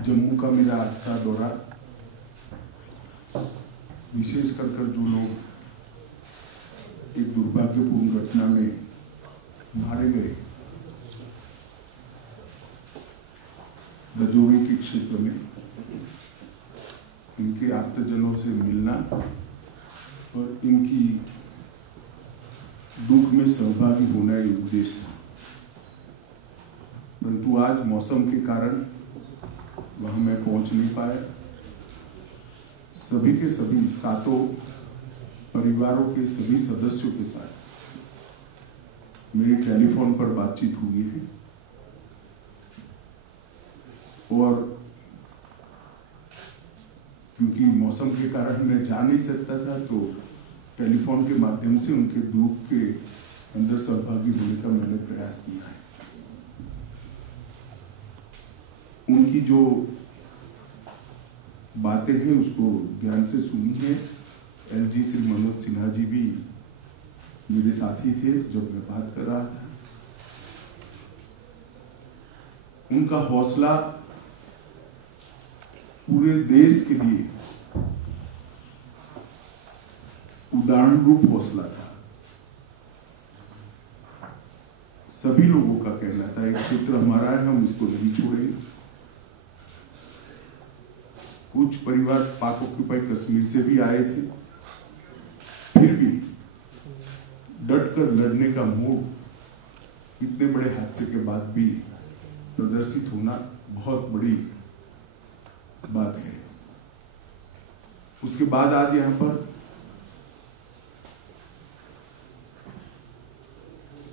जम्मू का मेरा आज का दौरा, विशेष कर जो लोग एक दुर्भाग्यपूर्ण घटना में मारे गए, रजौरी के क्षेत्र में, इनके आप्तजनों से मिलना और इनकी दुख में सहभागी होना ये उद्देश्य था। परंतु आज मौसम के कारण वहां मैं पहुंच नहीं पाया। सभी के सभी सातों परिवारों के सभी सदस्यों के साथ मेरी टेलीफोन पर बातचीत हुई है और क्योंकि मौसम के कारण मैं जा नहीं सकता था, तो टेलीफोन के माध्यम से उनके दुख के अंदर सहभागी होने का मैंने प्रयास किया है। उनकी जो बातें हैं उसको ध्यान से सुनी है। एलजी श्री मनोज सिन्हा जी भी मेरे साथी थे जब मैं बात कर रहा था। उनका हौसला पूरे देश के लिए उदाहरण रूप हौसला था। सभी लोगों का कहना था एक क्षेत्र हमारा है, हम इसको नहीं छोड़ेंगे। कुछ परिवार पाक ऑक्यूपाई कश्मीर से भी आए थे, फिर भी डटकर लड़ने का मूड इतने बड़े हादसे के बाद भी प्रदर्शित होना बहुत बड़ी बात है। उसके बाद आज यहाँ पर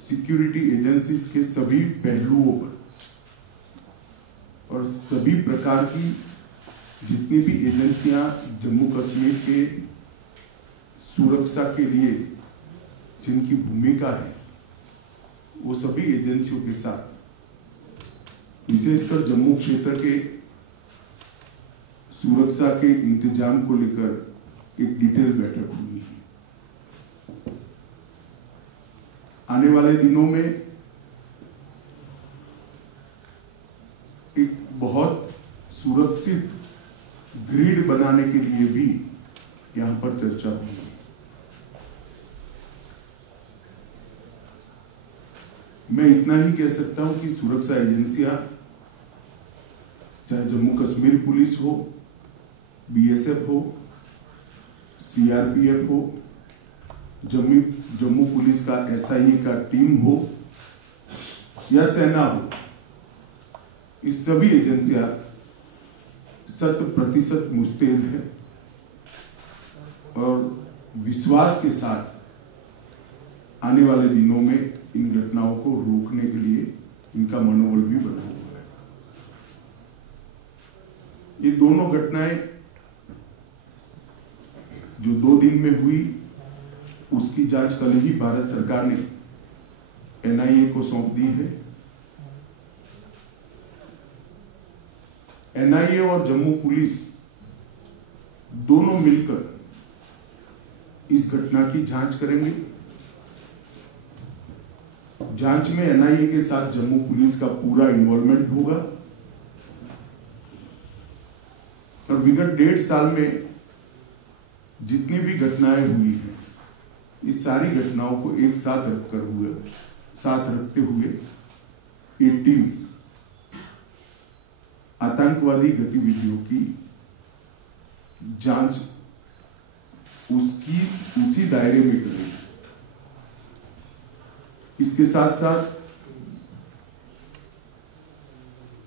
सिक्योरिटी एजेंसीज के सभी पहलुओं पर और सभी प्रकार की जितनी भी एजेंसियां जम्मू कश्मीर के सुरक्षा के लिए जिनकी भूमिका है, वो सभी एजेंसियों के साथ विशेषकर जम्मू क्षेत्र के सुरक्षा के इंतजाम को लेकर एक डिटेल बैठक हुई है। आने वाले दिनों में एक बहुत सुरक्षित ग्रिड बनाने के लिए भी यहां पर चर्चा हुई। मैं इतना ही कह सकता हूं कि सुरक्षा एजेंसियां, चाहे जम्मू कश्मीर पुलिस हो, बीएसएफ हो, सीआरपीएफ हो, जम्मू पुलिस का एसआईए का टीम हो या सेना हो, इस सभी एजेंसियां 100% मुस्तैद है और विश्वास के साथ आने वाले दिनों में इन घटनाओं को रोकने के लिए इनका मनोबल भी बना हुआ है। ये दोनों घटनाएं जो 2 दिन में हुई, उसकी जांच कल ही भारत सरकार ने एनआईए को सौंप दी है। एनआईए और जम्मू पुलिस दोनों मिलकर इस घटना की जांच करेंगे। जांच में एनआईए के साथ जम्मू पुलिस का पूरा इन्वॉल्वमेंट होगा और विगत 1.5 साल में जितनी भी घटनाएं हुई हैं, इस सारी घटनाओं को एक साथ रखते हुए ये टीम आतंकवादी गतिविधियों की जांच उसी दायरे में करेगी। इसके साथ साथ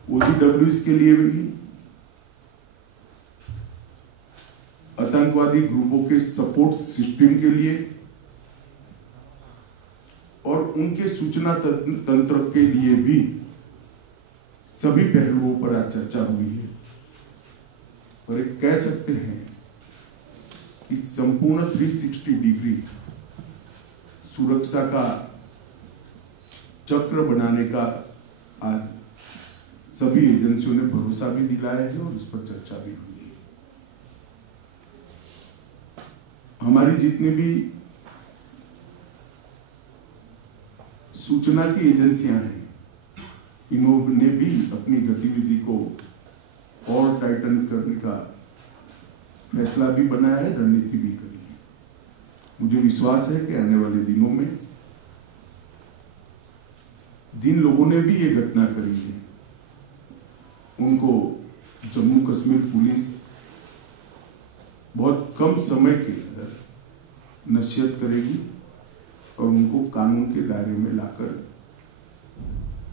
ओजीडब्ल्यूज के लिए भी आतंकवादी ग्रुपों के सपोर्ट सिस्टम के लिए और उनके सूचना तंत्र के लिए भी सभी पहलुओं पर आज चर्चा हुई है। और एक कह सकते हैं कि संपूर्ण 360 डिग्री सुरक्षा का चक्र बनाने का आज सभी एजेंसियों ने भरोसा भी दिलाया है और इस पर चर्चा भी हुई है। हमारी जितनी भी सूचना की एजेंसियां हैं, इन्होंने भी अपनी गतिविधि को और टाइटन करने का फैसला भी बनाया है, रणनीति भी करी है। मुझे विश्वास है कि आने वाले दिनों में जिन लोगों ने भी ये घटना करी है उनको जम्मू कश्मीर पुलिस बहुत कम समय के अंदर नसीहत करेगी और उनको कानून के दायरे में लाकर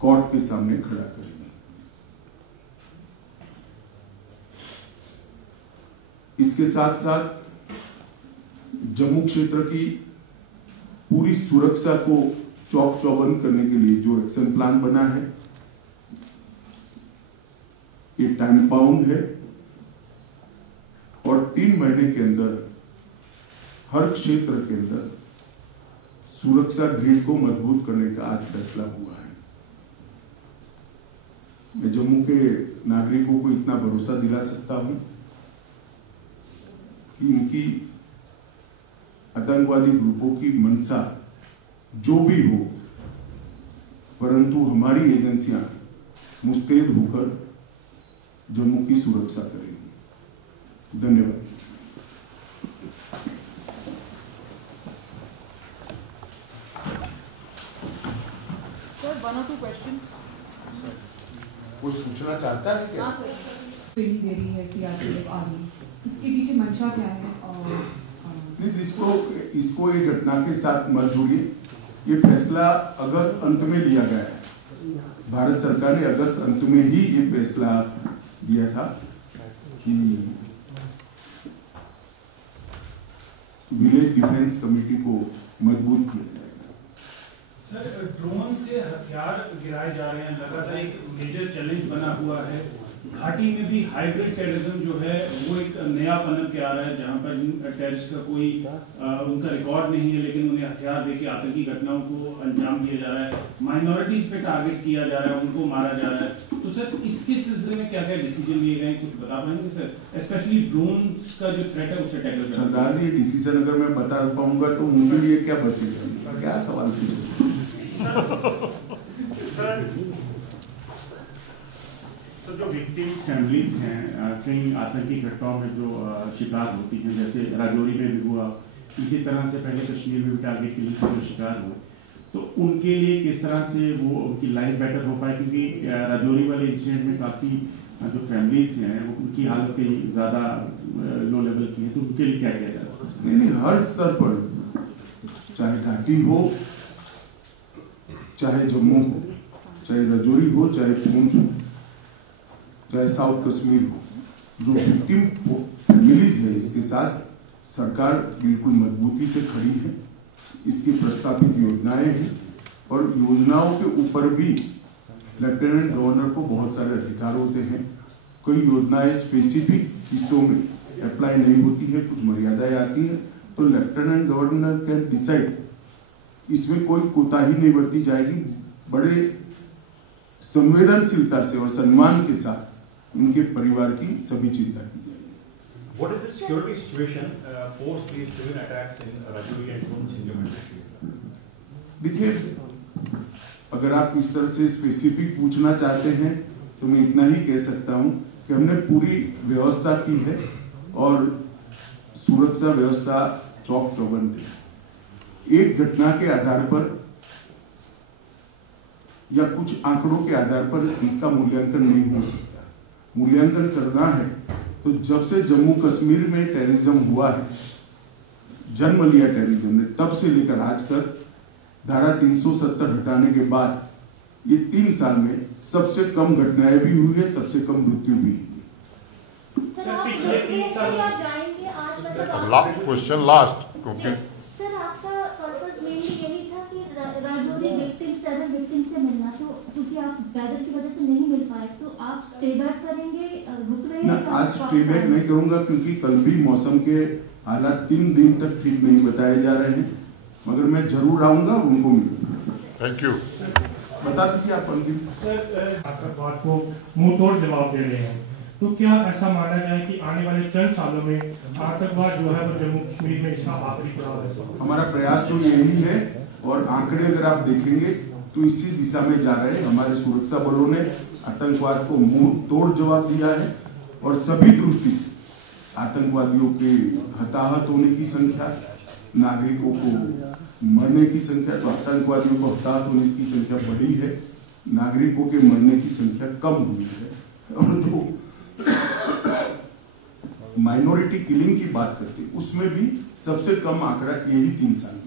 कोर्ट के सामने खड़ा करेगी। इसके साथ साथ जम्मू क्षेत्र की पूरी सुरक्षा को चौक चौबंद करने के लिए जो एक्शन प्लान बना है ये टाइम बाउंड है और 3 महीने के अंदर हर क्षेत्र के अंदर सुरक्षा ग्रिड को मजबूत करने का आज फैसला हुआ है। मैं जम्मू के नागरिकों को इतना भरोसा दिला सकता हूं कि इनकी आतंकवादी ग्रुपों की मंशा जो भी हो, परंतु हमारी एजेंसियां मुस्तैद होकर जम्मू की सुरक्षा करेंगी। धन्यवाद। Sir, 1 or 2 questions. कुछ पूछना चाहता है क्या? दे रही है सीआरपीएफ आर्मी, इसके पीछे मंशा क्या है? और नहीं, इसको ये घटना के साथ मत जोड़िए। ये फैसला अगस्त अंत में लिया गया है। भारत सरकार ने अगस्त अंत में ही ये फैसला लिया था कि विलेज डिफेंस कमेटी को मजबूत किया जाएगा। सर, ड्रोन से हथियार गिराए जा रहे हैं, लगातार एक मेजर चैलेंज बना हुआ है। घाटी में भी हाइब्रिड टेररिज्म जो है वो एक नया पनप के आ रहा है, जहां पर टेररिस्ट का कोई उनका रिकॉर्ड नहीं है, लेकिन उन्हें हथियार देके आतंकी घटनाओं को अंजाम दिया जा रहा है। माइनॉरिटीज पे टारगेट किया जा रहा है, उनको मारा जा रहा है। तो सर, इसके सिलसिले में क्या क्या डिसीजन लिए गए, कुछ बता पाएंगे सर? स्पेशली ड्रोन का जो थ्रेट है उसे टैकल करना। सरदार जी, डिसीजन अगर मैं बता पाऊंगा तो उनके लिए क्या बचेगा? क्या सवाल पूछे? तो जो विक्टिम फैमिलीज हैं कई आतंकी घटनाओं में जो शिकार होती हैं, जैसे राजौरी में भी हुआ, इसी तरह से पहले कश्मीर में भी टारगेट के लिए जो शिकार हुए, तो उनके लिए किस तरह से वो उनकी लाइफ बेटर हो पाए? क्योंकि राजौरी वाले इंसिडेंट में काफ़ी जो फैमिलीज हैं वो उनकी हालत कहीं ज़्यादा लो लेवल की है, तो उनके लिए क्या किया जाए? नहीं, हर स्तर पर, चाहे घाटी हो, चाहे जम्मू हो, चाहे राजौरी हो, चाहे पूंछ हो, चाहे साउथ कश्मीर हो, जो विक्टिम फैमिलीज है इसके साथ सरकार बिल्कुल मजबूती से खड़ी है। इसकी प्रस्तावित योजनाएं हैं और योजनाओं के ऊपर भी लेफ्टिनेंट गवर्नर को बहुत सारे अधिकार होते हैं। कई योजनाएं स्पेसिफिक हिस्सों में अप्लाई नहीं होती है, कुछ मर्यादाएं आती हैं, तो लेफ्टिनेंट गवर्नर कैन डिसाइड। इसमें कोई कोताही नहीं बरती जाएगी। बड़े संवेदनशीलता से और सम्मान के साथ उनके परिवार की सभी चिंता की जाएगी। What is the security situation post these twin attacks in Rajouri and Poonch in Jammu and Kashmir? देखिए, अगर आप इस तरह से स्पेसिफिक पूछना चाहते हैं तो मैं इतना ही कह सकता हूं कि हमने पूरी व्यवस्था की है और सुरक्षा व्यवस्था चौक चौबंद है। एक घटना के आधार पर या कुछ आंकड़ों के आधार पर इसका मूल्यांकन नहीं हो सकता। मूल्यांकन करना है तो जब से जम्मू कश्मीर में टेररिज्म हुआ है, जन्म लिया टेररिज्म ने, तब से लेकर आज तक धारा 370 हटाने के बाद ये 3 साल में सबसे कम घटनाएं भी हुई है, सबसे कम मृत्यु भी हुई है। Question last, okay. सर, आपका पर्पस मेनली यही था कि राजौरी विक्टिम्स, टेरर विक्टिम्स से मिलना, तो क्योंकि आप वेदर की वजह से नहीं मिल पाए तो आप स्टे बैक करेंगे, रुक रहे हैं? आज स्टे बैक नहीं करूंगा क्योंकि कल भी मौसम के हालात 3 दिन तक ठीक नहीं बताए जा रहे हैं, मगर मैं जरूर आऊंगा, उनको मिलूंगा। Thank you. बता दीजिए आप अंतिम। आतंकवाद को मुंह तोड़ जवाब दे रहे हैं, तो क्या ऐसा माना जाए कि आने वाले चंद सालों में आतंकवाद जो है वो जम्मू कश्मीर में इसका आखिरी पड़ाव है? हमारा प्रयास तो यही है और आंकड़े अगर आप देखेंगे तो इसी दिशा में जा रहे हैं। हमारे सुरक्षा बलों ने आतंकवाद को मुंह तोड़ जवाब दिया है और सभी दृष्टि से आतंकवादियों के हताहत होने की संख्या, नागरिकों को मरने की संख्या, तो आतंकवादियों को हताहत होने की संख्या बढ़ी है, नागरिकों के मरने की संख्या कम हुई है। और तो माइनॉरिटी किलिंग की बात करते हैं, उसमें भी सबसे कम आंकड़ा यही 3 साल में।